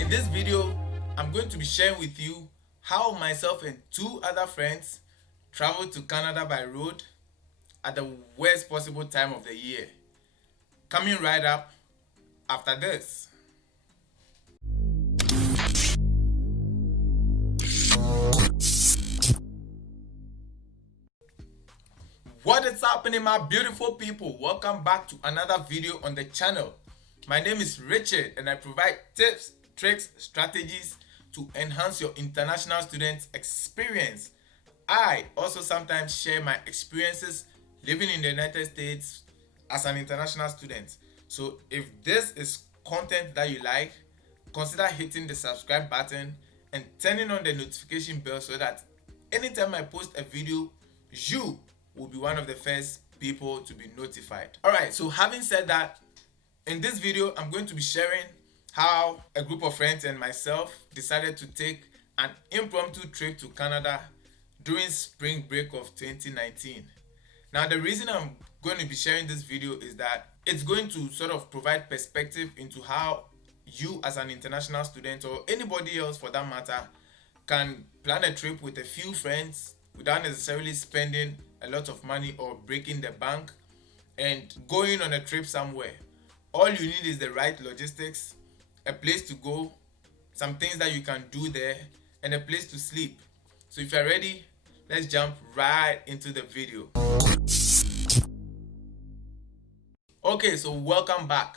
In this video, I'm going to be sharing with you how myself and two other friends traveled to Canada by road at the worst possible time of the year. Coming right up after this. What is happening, my beautiful people? Welcome back to another video on the channel. My name is Richard and I provide tips, tricks, strategies to enhance your international student experience. I also sometimes share my experiences living in the United States as an international student. So if this is content that you like, consider hitting the subscribe button and turning on the notification bell so that anytime I post a video, you will be one of the first people to be notified. Alright, so having said that, in this video I'm going to be sharing how a group of friends and myself decided to take an impromptu trip to Canada during spring break of 2019. Now the reason I'm going to be sharing this video is that it's going to sort of provide perspective into how you as an international student or anybody else for that matter can plan a trip with a few friends without necessarily spending a lot of money or breaking the bank and going on a trip somewhere. All you need is the right logistics, a place to go, some things that you can do there, and a place to sleep. So if you're ready, let's jump right into the video. Okay, so welcome back.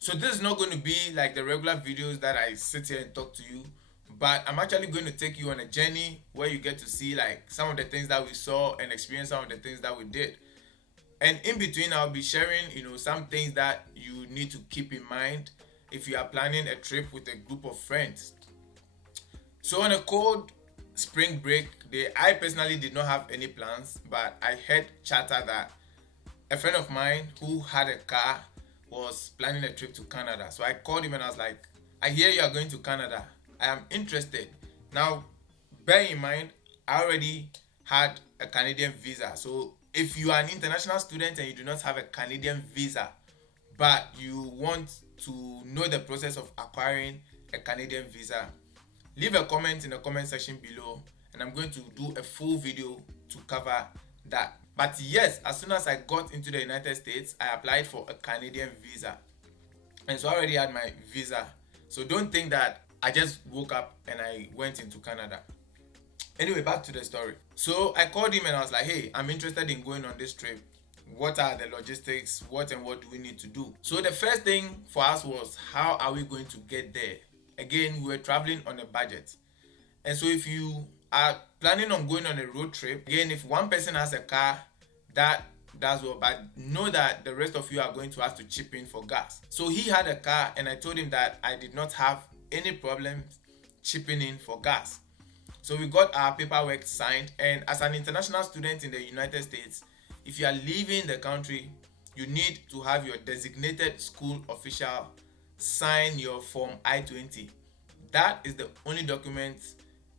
So this is not going to be like the regular videos that I sit here and talk to you, but I'm actually going to take you on a journey where you get to see like some of the things that we saw and experience some of the things that we did. And in between, I'll be sharing, some things that you need to keep in mind if you are planning a trip with a group of friends. So on a cold spring break day, I personally did not have any plans, but I heard chatter that a friend of mine who had a car was planning a trip to Canada. So I called him and I was like, I hear you are going to Canada. I am interested. Now, bear in mind, I already had a Canadian visa. So if you are an international student and you do not have a Canadian visa, but you want to know the process of acquiring a Canadian visa, leave a comment in the comment section below and I'm going to do a full video to cover that. But yes, as soon as I got into the United States, I applied for a Canadian visa. And so I already had my visa. So don't think that I just woke up and I went into Canada. Anyway, back to the story. So I called him and I was like, hey, I'm interested in going on this trip. What are the logistics? What do we need to do? So the first thing for us was, how are we going to get there? Again, we were traveling on a budget. And so if you are planning on going on a road trip, again, if one person has a car, that does well, but know that the rest of you are going to have to chip in for gas. So he had a car and I told him that I did not have any problem chipping in for gas. So we got our paperwork signed, and as an international student in the United States, if you are leaving the country, you need to have your designated school official sign your form I-20. That is the only document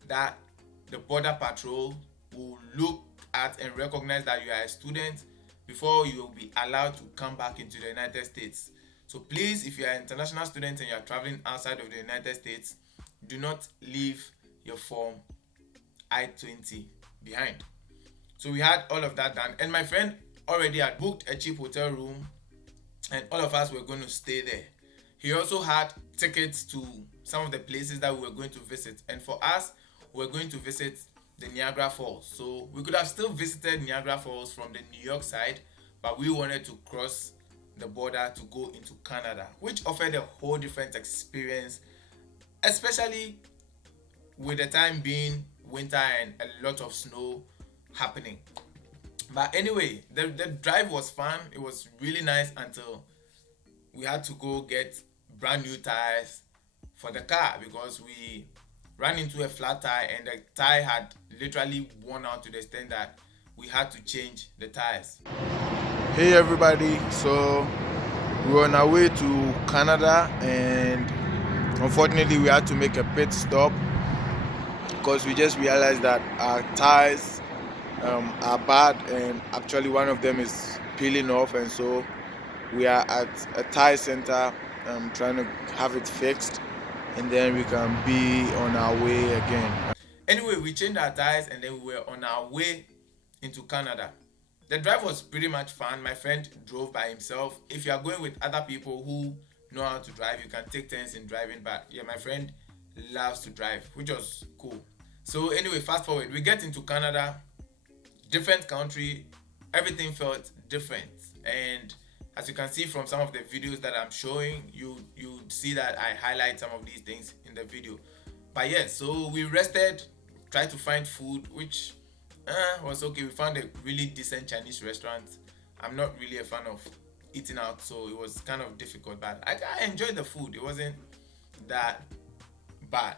that the border patrol will look at and recognize that you are a student before you will be allowed to come back into the United States. So please, if you are an international student and you are traveling outside of the United States, do not leave your form I-20 behind. So we had all of that done, and my friend already had booked a cheap hotel room and all of us were going to stay there. He also had tickets to some of the places that we were going to visit, and for us, we were going to visit the Niagara Falls. So we could have still visited Niagara Falls from the New York side, but we wanted to cross the border to go into Canada, which offered a whole different experience, especially with the time being winter and a lot of snow happening. But anyway, the drive was fun. It was really nice until we had to go get brand new tires for the car because we ran into a flat tire and the tire had literally worn out to the extent that we had to change the tires. Hey everybody, so we were on our way to Canada and unfortunately we had to make a pit stop because we just realized that our tires are bad and actually one of them is peeling off, and so we are at a tire center trying to have it fixed. and then we can be on our way again. Anyway, we changed our tires and then we were on our way into Canada. The drive was pretty much fun. My friend drove by himself. If you are going with other people who know how to drive, you can take turns in driving, but yeah, my friend loves to drive, which was cool. So anyway, fast forward, we get into Canada, different country, everything felt different. And as you can see from some of the videos that I'm showing, you see that I highlight some of these things in the video. But yeah, so we rested, tried to find food, which was okay. We found a really decent Chinese restaurant. I'm not really a fan of eating out, so it was kind of difficult, but I enjoyed the food. It wasn't that bad.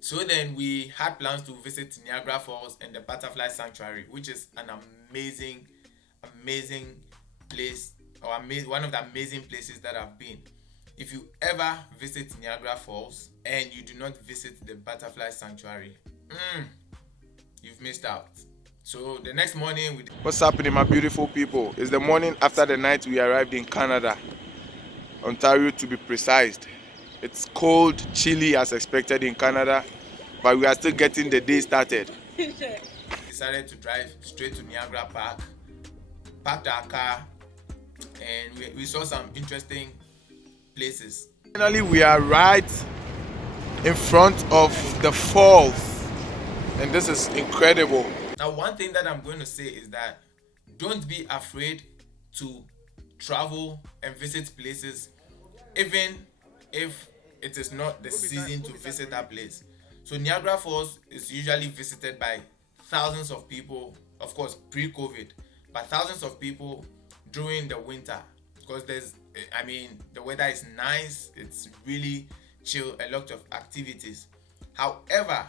So then we had plans to visit Niagara Falls and the Butterfly Sanctuary, which is an amazing place, or one of the amazing places that I've been. If you ever visit Niagara Falls and you do not visit the Butterfly Sanctuary, you've missed out. So the next morning, What's happening, my beautiful people? It's the morning after the night we arrived in Canada, Ontario to be precise. It's cold, chilly as expected in Canada, but we are still getting the day started. We decided to drive straight to Niagara Park, parked our car, and we saw some interesting places. Finally, we are right in front of the falls, and this is incredible. Now, one thing that I'm going to say is that don't be afraid to travel and visit places, even if it is not the season to visit that place. So Niagara Falls is usually visited by thousands of people, of course pre-COVID, but thousands of people during the winter, because the weather is nice, it's really chill, a lot of activities. However,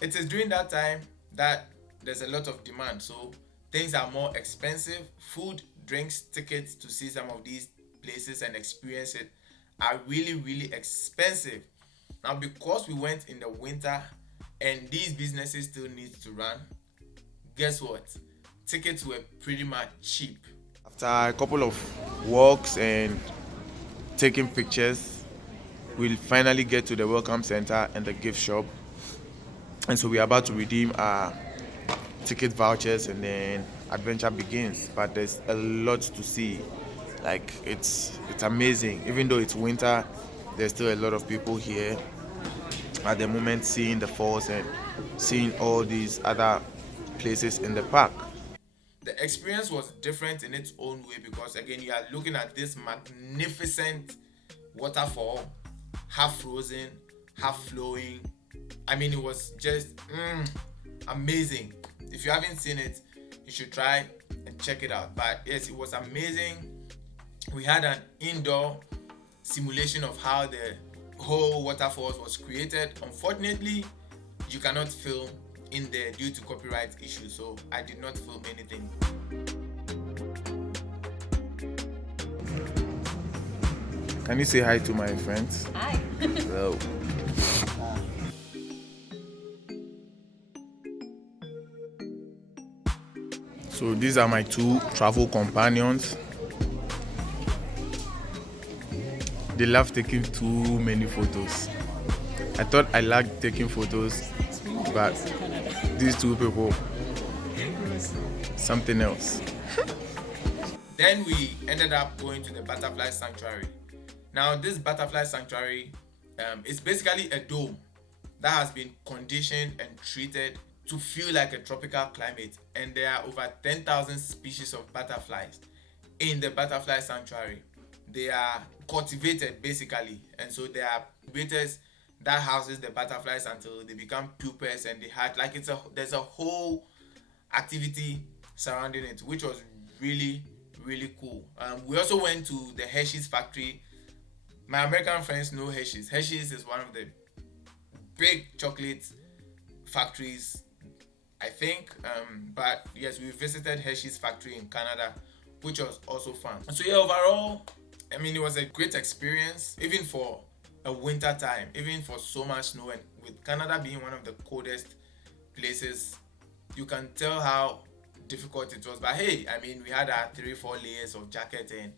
it is during that time that there's a lot of demand, so things are more expensive. Food, drinks, tickets to see some of these places and experience it are really expensive. Now, because we went in the winter and these businesses still need to run, guess what? Tickets were pretty much cheap. After a couple of walks and taking pictures, we'll finally get to the welcome center and the gift shop, and so we're about to redeem our ticket vouchers and then adventure begins. But there's a lot to see. Like, it's amazing. Even though it's winter, there's still a lot of people here at the moment, seeing the falls and seeing all these other places in the park. The experience was different in its own way, because again, you are looking at this magnificent waterfall, half frozen, half flowing. I mean, it was just amazing. If you haven't seen it, you should try and check it out. But yes, it was amazing. We had an indoor simulation of how the whole waterfalls was created. Unfortunately, you cannot film in there due to copyright issues, so I did not film anything. Can you say hi to my friends? Hi. Hello. So these are my two travel companions. They love taking too many photos. I thought I liked taking photos, but these two people, something else. Then we ended up going to the Butterfly Sanctuary. Now, this Butterfly Sanctuary is basically a dome that has been conditioned and treated to feel like a tropical climate, and there are over 10,000 species of butterflies in the Butterfly Sanctuary. They are cultivated basically, and so there are incubators that houses the butterflies until they become pupils and they hatch. Like, there's a whole activity surrounding it, which was really cool. We also went to the Hershey's factory. My American friends know Hershey's. Hershey's is one of the big chocolate factories, I think. But yes, we visited Hershey's factory in Canada, which was also fun. And so yeah, overall, I mean, it was a great experience, even for a winter time, even for so much snow, and with Canada being one of the coldest places, you can tell how difficult it was. But hey, I mean, we had our 3-4 layers of jacket and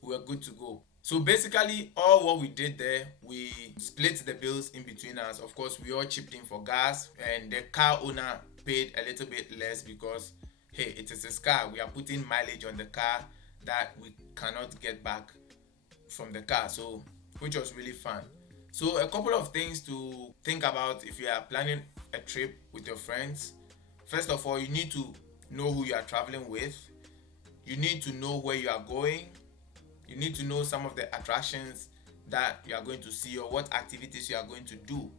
we were good to go. So basically, all what we did there, we split the bills in between us. Of course, we all chipped in for gas, and the car owner paid a little bit less because, hey, it is his car. We are putting mileage on the car that we cannot get back from the car, so which was really fun. So a couple of things to think about if you are planning a trip with your friends. First of all, you need to know who you are traveling with. You need to know where you are going. You need to know some of the attractions that you are going to see or what activities you are going to do.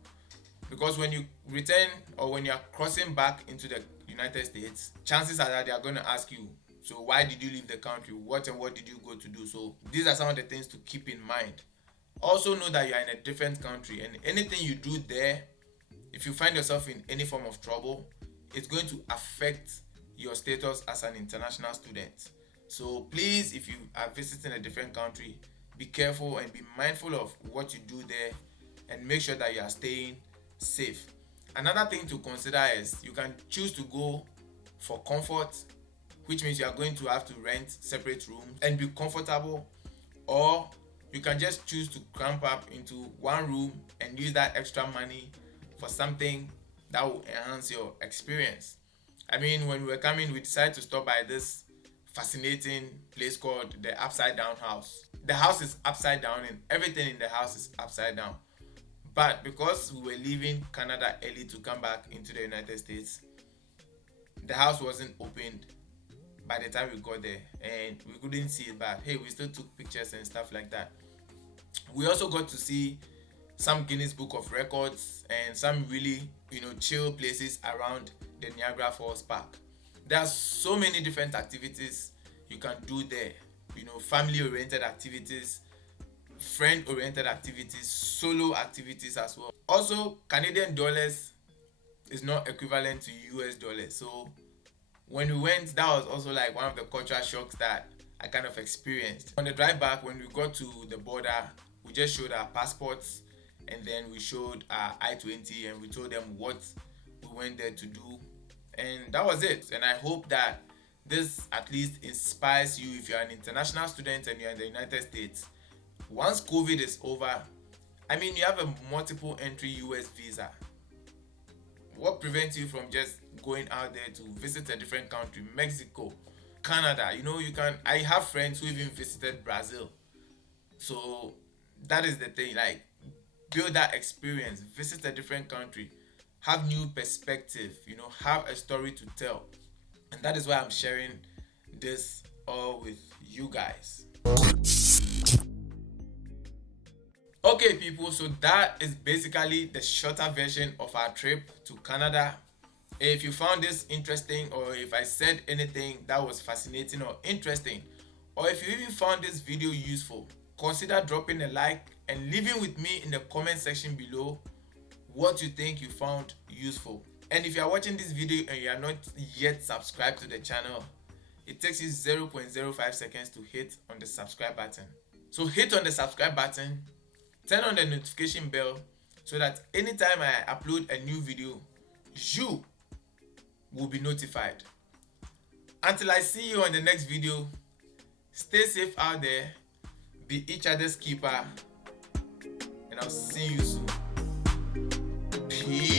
Because when you return or when you are crossing back into the United States, chances are that they are going to ask you, so why did you leave the country? What and what did you go to do? So these are some of the things to keep in mind. Also know that you are in a different country, and anything you do there, if you find yourself in any form of trouble, it's going to affect your status as an international student. So please, if you are visiting a different country, be careful and be mindful of what you do there and make sure that you are staying safe. Another thing to consider is you can choose to go for comfort, which means you are going to have to rent separate rooms and be comfortable, or you can just choose to cramp up into one room and use that extra money for something that will enhance your experience. I mean, when we were coming, we decided to stop by this fascinating place called the Upside Down House. The house is upside down and everything in the house is upside down. But because we were leaving Canada early to come back into the United States, the house wasn't opened by the time we got there and we couldn't see it, but hey, we still took pictures and stuff like that. We also got to see some Guinness Book of Records and some really, chill places around the Niagra Falls park. There are so many different activities you can do there, family-oriented activities, friend-oriented activities, solo activities as well. Also, Canadian dollars is not equivalent to US dollars, so when we went, that was also like one of the cultural shocks that I kind of experienced. On the drive back, when we got to the border, we just showed our passports and then we showed our I-20 and we told them what we went there to do, and that was it. And I hope that this at least inspires you if you're an international student and you're in the United States. Once COVID is over, you have a multiple entry US visa. What prevents you from just going out there to visit a different country? Mexico, Canada, I have friends who even visited Brazil. So that is the thing, like, build that experience, visit a different country, have new perspective, have a story to tell. And that is why I'm sharing this all with you guys. Okay people, so that is basically the shorter version of our trip to Canada. If you found this interesting, or if I said anything that was fascinating or interesting, or if you even found this video useful, consider dropping a like and leaving with me in the comment section below what you think you found useful. And if you are watching this video and you are not yet subscribed to the channel, it takes you 0.05 seconds to hit on the subscribe button. So hit on the subscribe button, turn on the notification bell so that anytime I upload a new video, you will be notified. Until I see you on the next video, stay safe out there, be each other's keeper, and I'll see you soon. Peace.